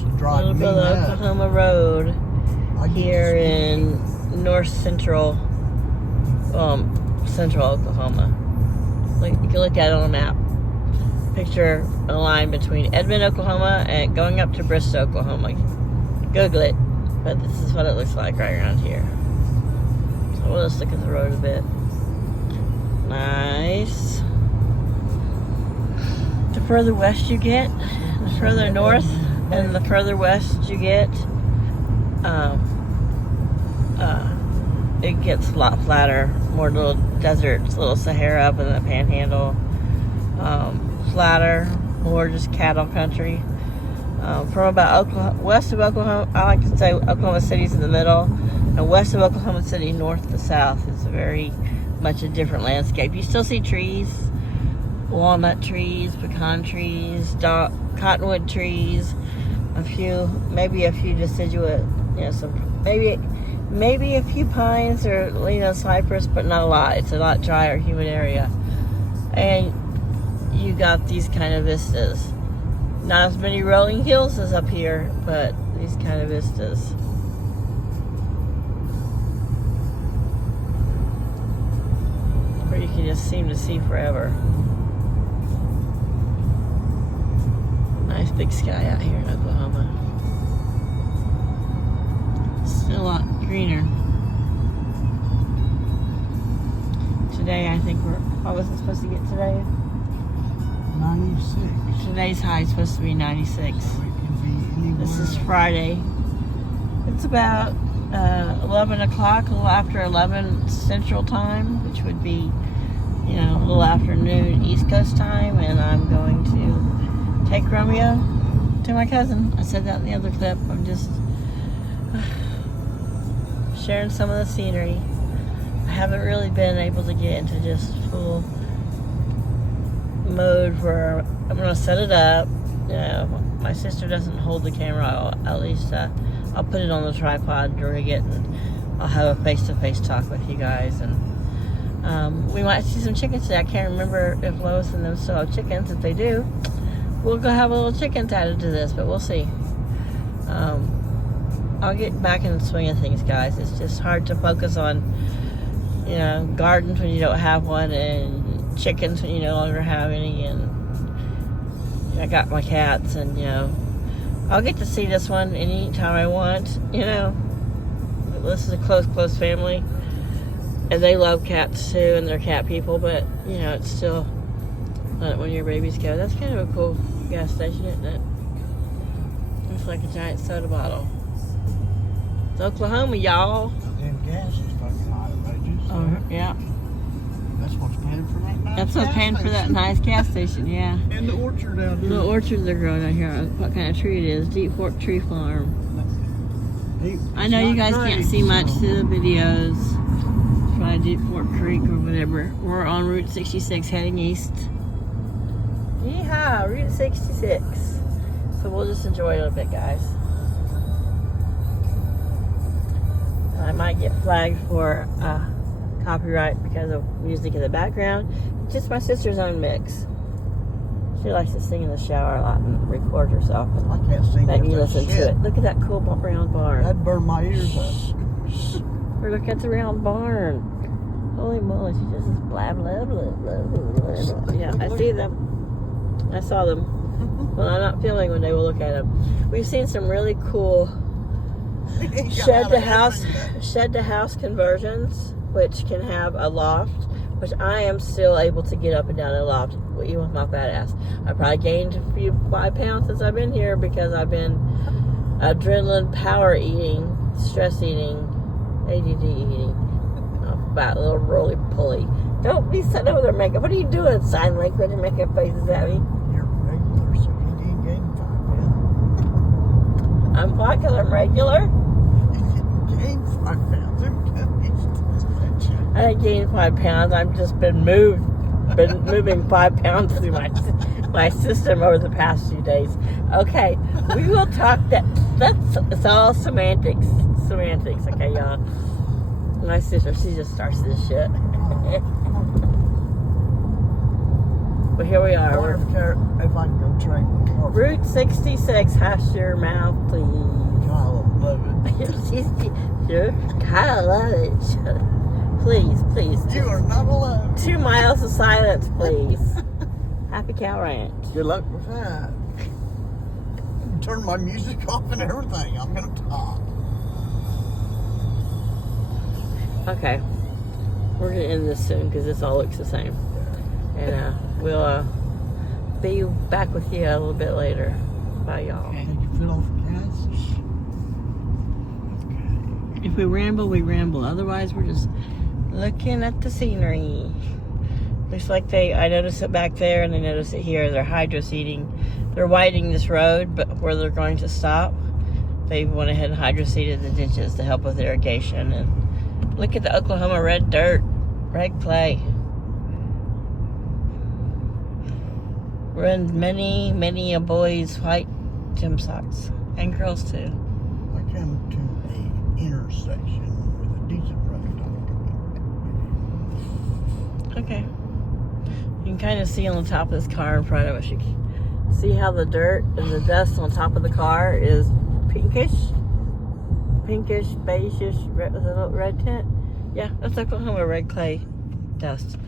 used to drive me nuts. Oklahoma Road here in north central, central Oklahoma. You can look at it on a map. Picture a line between Edmond, Oklahoma, and going up to Bristow, Oklahoma. Google it, but this is what it looks like right around here. So we'll just look at the road a bit. Nice. The further west you get, the further north, and the further west you get, it gets a lot flatter, more little deserts, little Sahara up in the Panhandle, flatter, more just cattle country. From about west of Oklahoma, I like to say Oklahoma City's in the middle, and west of Oklahoma City, north to south, is very much a different landscape. You still see trees, walnut trees, pecan trees, cottonwood trees, maybe a few deciduous, maybe a few pines or cypress, but not a lot. It's a lot drier, humid area, and you got these kind of vistas. Not as many rolling hills as up here, but these kind of vistas. Where you can just seem to see forever. Nice big sky out here in Oklahoma. Still a lot greener. Today, I think what was it supposed to get today? 96. Today's high is supposed to be 96. So it can be anywhere. This is Friday. It's about 11 o'clock, a little after 11 Central Time, which would be, a little afternoon East Coast time, and I'm going to take Romeo to my cousin. I said that in the other clip. I'm just sharing some of the scenery. I haven't really been able to get into just full mode where I'm going to set it up. My sister doesn't hold the camera. At least I'll put it on the tripod during it, and I'll have a face-to-face talk with you guys. And we might see some chickens today. I can't remember if Lois and them still have chickens. If they do, we'll go have a little chickens added to this, but we'll see. I'll get back in the swing of things, guys. It's just hard to focus on, gardens when you don't have one, and chickens when you no longer have any, and I got my cats, and I'll get to see this one anytime I want. This is a close family, and they love cats too, and they're cat people, but it's still when your babies go. That's kind of a cool gas station, isn't it? Looks like a giant soda bottle. It's Oklahoma, y'all. Then gas is fucking outrageous. Oh yeah. That's what's paying for that nice That's what's paying for that nice gas station, yeah. And the orchard out here. The orchards are growing out here. What kind of tree it is? Deep Fork Tree Farm. I know you guys can't see much through the videos. Try Deep Fork Creek or whatever. We're on Route 66 heading east. Yeehaw, Route 66. So we'll just enjoy it a bit, guys. I might get flagged for copyright because of music in the background. It's just my sister's own mix. She likes to sing in the shower a lot and record herself. I can't sing. Maybe you listen to it. Look at that cool round barn. That'd burn my ears up. Or look at the round barn. Holy moly, she just is blah blah blah blah blah. Yeah, I see them. I saw them. When I'm not filming, one day we'll look at them. We've seen some really cool shed to house conversions, which can have a loft, which I am still able to get up and down a loft, even with my fat ass. I probably gained a few 5 pounds since I've been here because I've been adrenaline power eating, stress eating, ADD eating, fat little roly pulley. Don't be sitting over there making. What are you doing? Sign language and making faces at me. You're regular, so you didn't gain 5 pounds. I'm what? Because I'm regular. You didn't gain 5 pounds. I didn't gain 5 pounds. I've just been moving 5 pounds through my system over the past few days. Okay, we will talk it's all semantics. Okay, y'all. My sister, she just starts this shit. But here we I are. wonder if I can go trade my car. Route 66, hush your mouth, please. Kyle will love it. Sure. Kyle love it. Please. You are not alone. 2 miles of silence, please. Happy Cow Ranch. Good luck with that. Turn my music off and everything. I'm gonna talk. Okay. We're gonna end this soon because this all looks the same. And we'll be back with you a little bit later. Bye, y'all. Okay. Take your foot off the gas. Okay. If we ramble, we ramble. Otherwise, we're just looking at the scenery. Looks like I noticed it back there and I noticed it here. They're hydro seeding. They're widening this road, but where they're going to stop, they went ahead and hydro seeded the ditches to help with irrigation. And look at the Oklahoma red dirt, red clay. We're in many a boy's white gym socks, and girls too. I come to an intersection with a decent road. Okay. You can kind of see on the top of this car in front of us. You can see how the dirt and the dust on top of the car is pinkish, beigeish, red, with a little red tint. Yeah, that's Oklahoma red clay dust.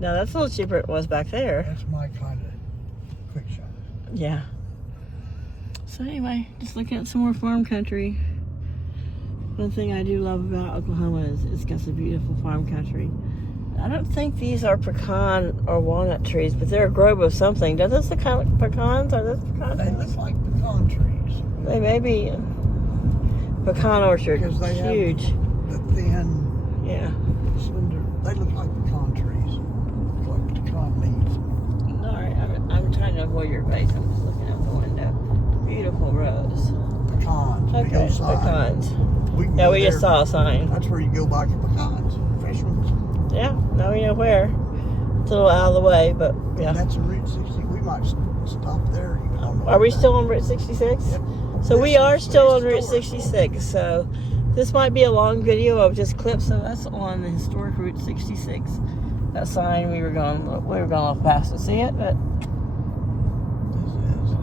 Now that's a little cheaper than it was back there. That's my kind of quick shot. Yeah. So anyway, just looking at some more farm country. One thing I do love about Oklahoma is it's got some beautiful farm country. I don't think these are pecan or walnut trees, but they're a grove of something. Does this look like pecans? Are those pecan They trees? look like pecan trees. They may be pecan orchard. Because they have Huge. the thin, Yeah. slender. They look like pecan trees. Like pecan leaves. All right. I'm trying to avoid your face. I'm just looking out the window. Beautiful rows. Pecans. Big Okay. old sign. Pecans. We can Yeah, go we just there. saw a sign. That's where you go buy your pecans. Fresh ones. Yeah. Now we know where. It's a little out of the way, but yeah. And that's a Route 60. We might stop there. Even on the Are we way still on Route 66? Yep. So we This are is still on Route historic. 66. So this might be a long video of just clips of us on the historic Route 66. That sign we were going a little fast to see it, but This is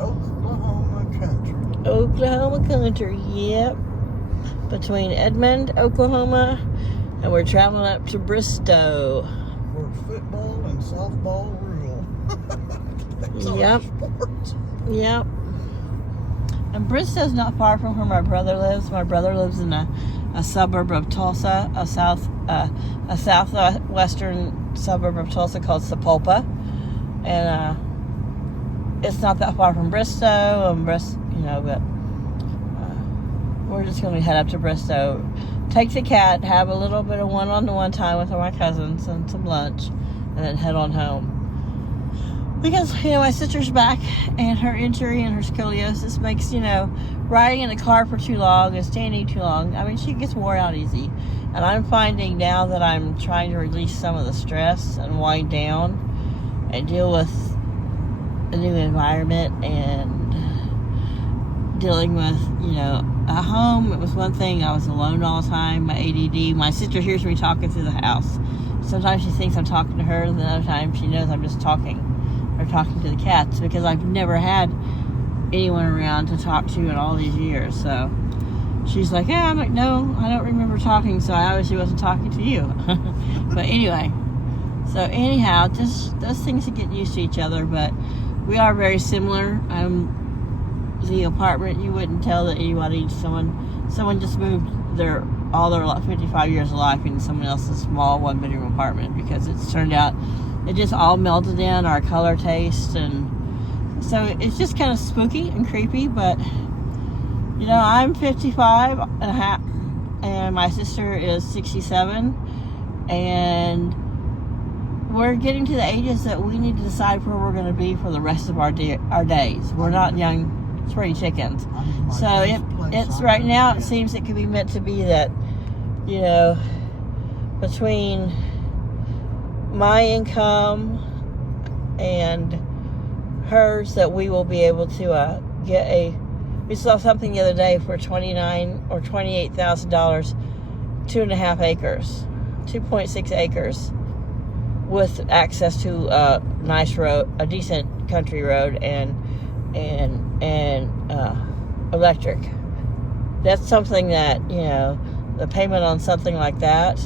Oklahoma country. Oklahoma country, yep. Between Edmond, Oklahoma, and we're traveling up to Bristow. Where football and softball rule. That's our Yep. sports. Yep. And Bristow's not far from where my brother lives. My brother lives in a suburb of Tulsa, a southwestern suburb of Tulsa called Sapulpa, and it's not that far from Bristow, and but we're just gonna head up to Bristow, take the cat, have a little bit of one-on-one time with my cousins and some lunch, and then head on home. Because, my sister's back, and her injury and her scoliosis makes, riding in a car for too long and standing too long, she gets wore out easy. And I'm finding now that I'm trying to release some of the stress and wind down and deal with a new environment and dealing with, at home. It was one thing. I was alone all the time, my ADD. My sister hears me talking through the house. Sometimes she thinks I'm talking to her, and then other times she knows I'm just talking. Or talking to the cats, because I've never had anyone around to talk to in all these years. So she's like, yeah, I'm like, no, I don't remember talking, so I obviously wasn't talking to you. But anyway, so anyhow, just those things are getting used to each other, but we are very similar. The apartment, you wouldn't tell that anybody, someone just moved all their 55 years of life into someone else's small one-bedroom apartment, because it's turned out it just all melted in our color taste, and so it's just kind of spooky and creepy. But I'm 55 and a half, and my sister is 67, and we're getting to the ages that we need to decide where we're going to be for the rest of our days. We're not young spring chickens. So it's right now, it seems it could be meant to be that, between my income and hers, that we will be able to we saw something the other day for $29,000 or $28,000, 2.5 acres, 2.6 acres with access to a nice road, a decent country road, and electric. That's something that, you know, the payment on something like that,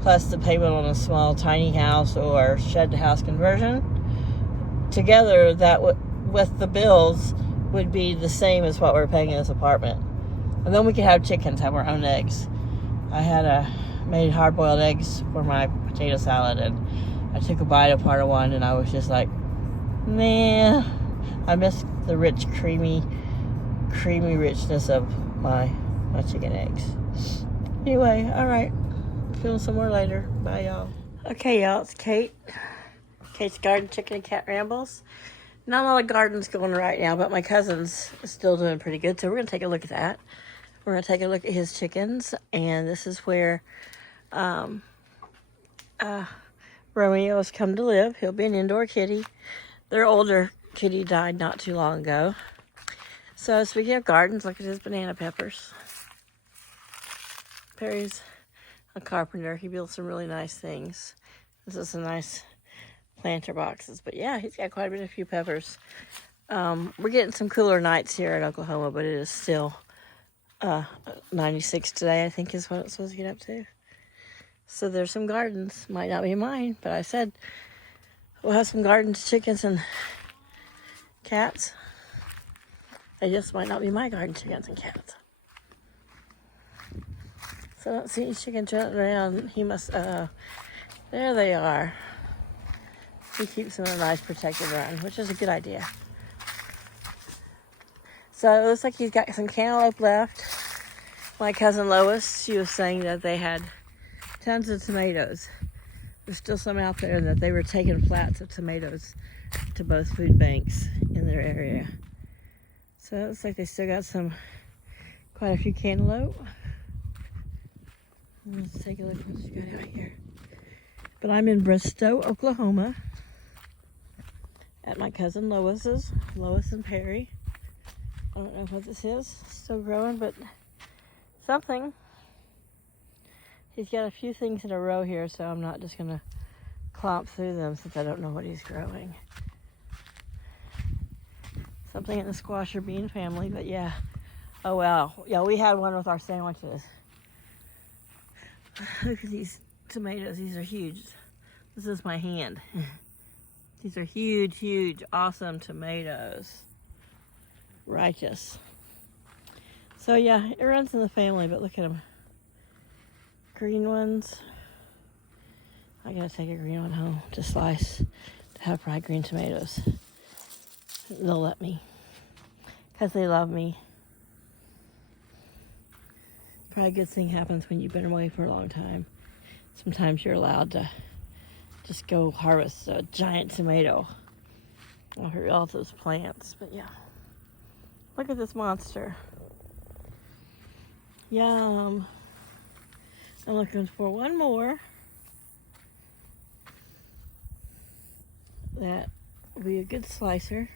plus the payment on a small tiny house or shed to house conversion, together that with the bills would be the same as what we're paying in this apartment. And then we could have chickens, have our own eggs. I made hard-boiled eggs for my potato salad, and I took a bite of part of one, and I was just like, man, I miss the rich, creamy richness of my chicken eggs. Anyway, all right. Film some more later. Bye, y'all. Okay, y'all, it's Kate. Kate's Garden, Chicken, and Cat Rambles. Not a lot of gardens going right now, but my cousin's still doing pretty good, so we're going to take a look at that. We're going to take a look at his chickens, and this is where Romeo has come to live. He'll be an indoor kitty. Their older kitty died not too long ago. So speaking of gardens, look at his banana peppers. Perry's a carpenter. He builds some really nice things. This is some nice planter boxes. But yeah, he's got quite a few peppers. We're getting some cooler nights here in Oklahoma, but it is still 96 today, I think is what it's supposed to get up to. So there's some gardens. Might not be mine, but I said we'll have some gardens, chickens, and cats. They just might not be my garden, chickens, and cats. So I don't see any chickens running around. He must, there they are. He keeps them in a nice protected run, which is a good idea. So it looks like he's got some cantaloupe left. My cousin Lois, she was saying that they had tons of tomatoes. There's still some out there that they were taking flats of tomatoes to both food banks in their area. So it looks like they still got quite a few cantaloupe. Let's take a look at what you got out here. But I'm in Bristow, Oklahoma, at my cousin Lois's, Lois and Perry. I don't know what this is, still growing, but something. He's got a few things in a row here, so I'm not just gonna clomp through them since I don't know what he's growing. Something in the squash or bean family, but yeah. Oh wow, yeah, we had one with our sandwiches. Look at these tomatoes, these are huge. This is my hand. These are huge, huge, awesome tomatoes. Righteous. So yeah, it runs in the family, but look at them. Green ones. I gotta take a green one home to slice to have fried green tomatoes. They'll let me, because they love me. Probably a good thing happens when you've been away for a long time. Sometimes you're allowed to just go harvest a giant tomato off your relative's plants. But yeah, look at this monster. Yum. I'm looking for one more that will be a good slicer.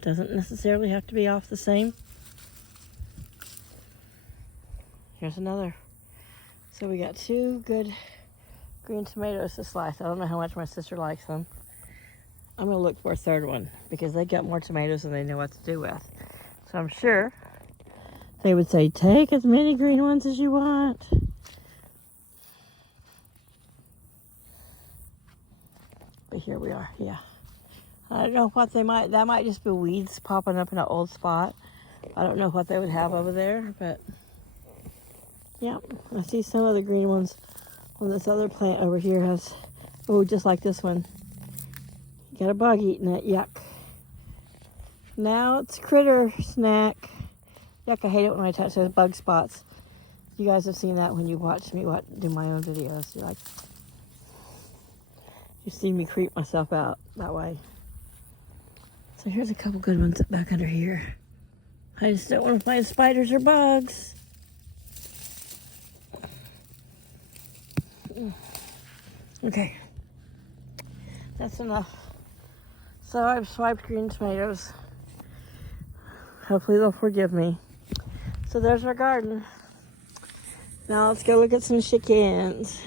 Doesn't necessarily have to be off the same. Here's another. So we got two good green tomatoes to slice. I don't know how much my sister likes them. I'm gonna look for a third one because they got more tomatoes than they know what to do with. So I'm sure they would say, take as many green ones as you want. But here we are, yeah. I don't know what that might just be weeds popping up in an old spot. I don't know what they would have over there, but yeah, I see some of the green ones on this other plant over here has, oh, just like this one. You got a bug eating it, yuck. Now it's critter snack. Yuck, I hate it when I touch those bug spots. You guys have seen that when you watch me do my own videos. You see me creep myself out that way. So here's a couple good ones back under here. I just don't want to find spiders or bugs. Okay, that's enough. So I've swiped green tomatoes. Hopefully they'll forgive me. So there's our garden. Now let's go look at some chickens.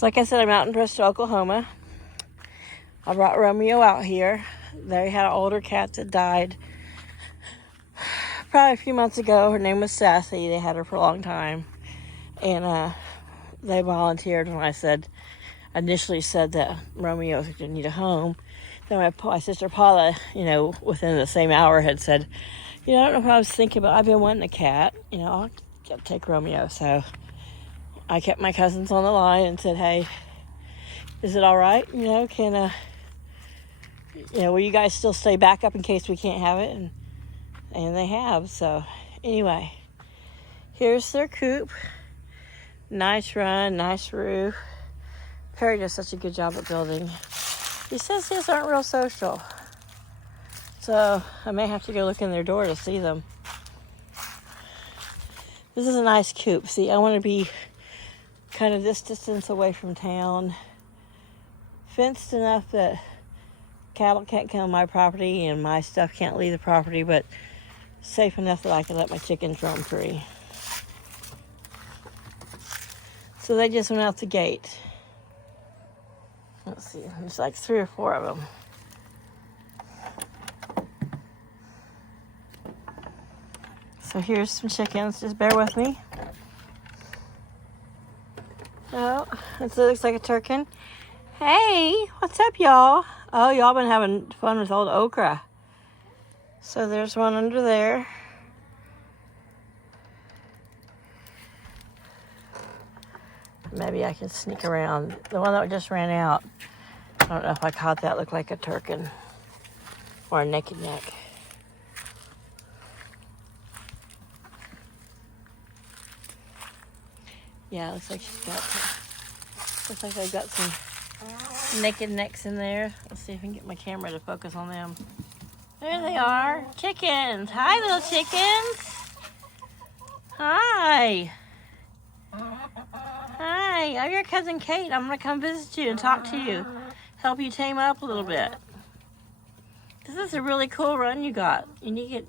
So like I said, I'm out in Bristow, Oklahoma. I brought Romeo out here. They had an older cat that died probably a few months ago. Her name was Sassy. They had her for a long time. And they volunteered when I initially said that Romeo didn't need a home. Then my sister Paula, within the same hour had said, I don't know what I was thinking, but I've been wanting a cat. I'll take Romeo. So I kept my cousins on the line and said, hey, is it all right? Will you guys still stay back up in case we can't have it? And they have. So anyway, here's their coop. Nice run, nice roof. Perry does such a good job at building. He says his aren't real social. So I may have to go look in their door to see them. This is a nice coop. See, I want to be kind of this distance away from town. Fenced enough that cattle can't come on my property and my stuff can't leave the property, but safe enough that I can let my chickens roam free. So they just went out the gate. Let's see, there's like 3 or 4 of them. So here's some chickens, just bear with me. Oh, this looks like a turkin. Hey, what's up, y'all? Oh, y'all been having fun with old okra. So there's one under there. Maybe I can sneak around. The one that just ran out, I don't know if I caught that, looked like a turkin or a naked neck. Yeah, looks like looks like they've got some naked necks in there. Let's see if I can get my camera to focus on them. There they are, chickens. Hi, little chickens. Hi. Hi, I'm your cousin Kate. I'm gonna come visit you and talk to you, help you tame up a little bit. This is a really cool run you got. You need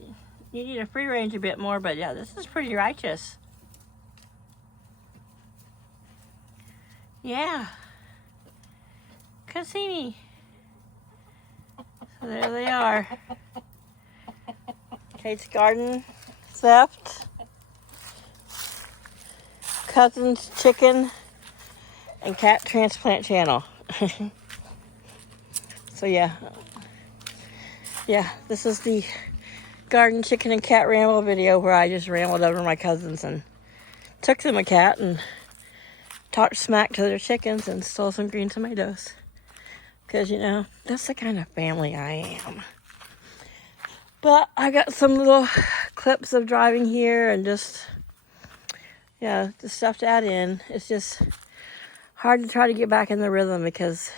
a free range a bit more, but yeah, this is pretty righteous. Yeah. Come see me. So there they are. Kate's garden theft. Cousin's chicken and cat transplant channel. So yeah, this is the garden chicken and cat ramble video where I just rambled over my cousins and took them a cat and talked smack to their chickens and stole some green tomatoes. Because, that's the kind of family I am. But I got some little clips of driving here and just stuff to add in. It's just hard to try to get back in the rhythm because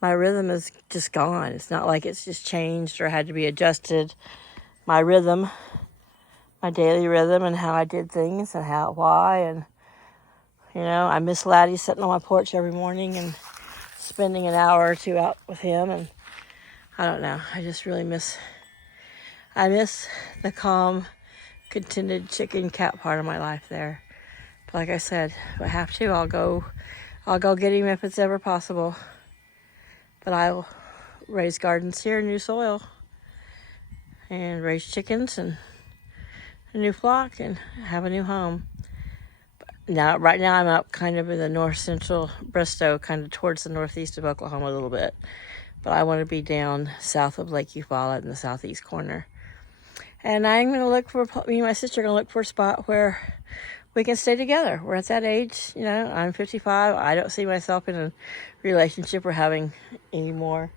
my rhythm is just gone. It's not like it's just changed or had to be adjusted. My rhythm, my daily rhythm and how I did things and why. And, I miss Laddie sitting on my porch every morning and spending an hour or 2 out with him. And I don't know. I just really miss the calm, contented chicken cat part of my life there. But like I said, if I have to, I'll go get him if it's ever possible. But I'll raise gardens here, new soil, and raise chickens and a new flock and have a new home. Right now I'm up kind of in the north central Bristow, kind of towards the northeast of Oklahoma a little bit. But I want to be down south of Lake Eufaula in the southeast corner. And I'm going to me and my sister are going to look for a spot where we can stay together. We're at that age, I'm 55. I don't see myself in a relationship or having any more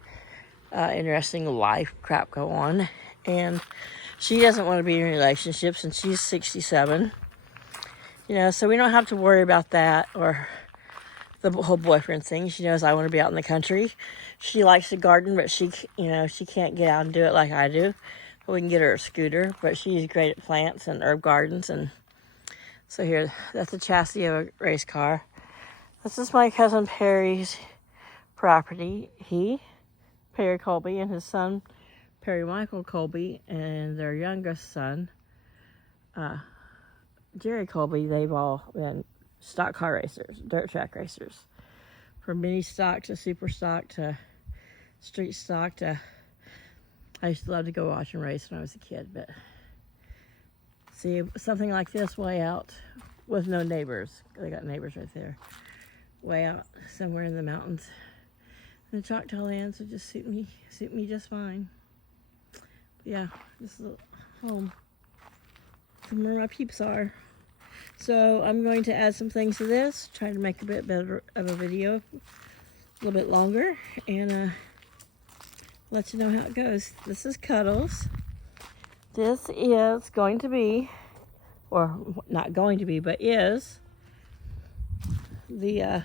interesting life crap go on. And she doesn't want to be in relationships and she's 67. So we don't have to worry about that or the whole boyfriend thing. She knows I want to be out in the country. She likes to garden, but she can't get out and do it like I do. We can get her a scooter, but she's great at plants and herb gardens. And so here, that's a chassis of a race car. This is my cousin Perry's property. Perry Colby, and his son, Perry Michael Colby, and their youngest son, Jerry Colby, they've all been stock car racers, dirt track racers. from mini stock to super stock to street stock to... I used to love to go watch and race when I was a kid, but see, something like this way out with no neighbors. They got neighbors right there. Way out somewhere in the mountains. And the Choctaw lands would just suit me just fine. But yeah, this is a home. From where my peeps are. So I'm going to add some things to this, try to make a bit better of a video, a little bit longer, and let you know how it goes. This is Cuddles. This is going to be, or not going to be, but is, the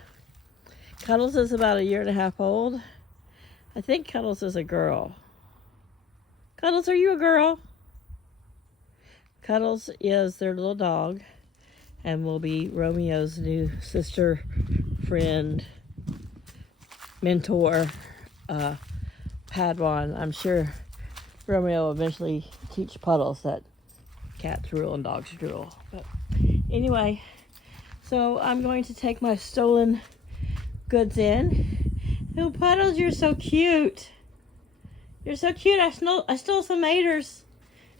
Cuddles is about 1.5 years old. I think Cuddles is a girl. Cuddles, are you a girl? Cuddles is their little dog and will be Romeo's new sister, friend, mentor, Padawan. I'm sure Romeo will eventually teach Puddles that cats rule and dogs drool. But anyway, so I'm going to take my stolen goods in. Oh, Puddles, you're so cute. You're so cute. I stole some maters.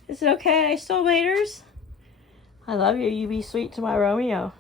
Is it okay I stole maters? I love you. You be sweet to my Romeo.